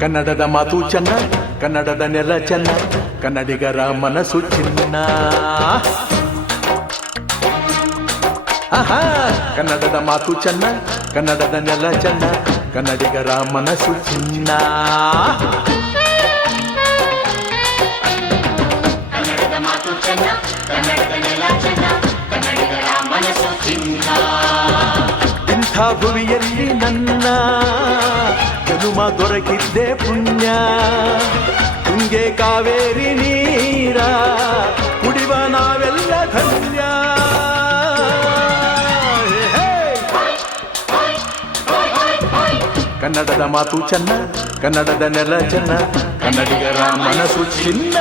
ಕನ್ನಡದ ಮಾತು ಚೆನ್ನ, ಕನ್ನಡದ ನೆಲ ಚೆನ್ನ, ಕನ್ನಡಿಗರ ಮನಸ್ಸು ಚಿನ್ನ. ಆಹಾ, ಕನ್ನಡದ ಮಾತು ಚೆನ್ನ, ಕನ್ನಡದ ನೆಲ ಚೆನ್ನ, ಕನ್ನಡಿಗರ ಮನಸ್ಸು ಚಿನ್ನ. ಕನ್ನಡದ ಮಾತು ಚೆನ್ನ, ಕನ್ನಡದ ನೆಲ ಚೆನ್ನ, ಕನ್ನಡಿಗರ ಮನಸ್ಸು ಚಿನ್ನ. ಇಂಥ ಭುವಿಯಲ್ಲಿ ನನ್ನ ಜನುಮ ದೊರಕಿದ್ದೆ ಪುಣ್ಯ. ತುಂಗೆ ಕಾವೇರಿ ನೀರ ಕುಡಿವ ನಾವೆಲ್ಲ ಧನ್ಯ. ಕನ್ನಡದ ಮಾತು ಚೆನ್ನ, ಕನ್ನಡದ ನೆಲ ಚೆನ್ನ, ಕನ್ನಡಿಗರ ಮನಸ್ಸು ಚಿನ್ನ.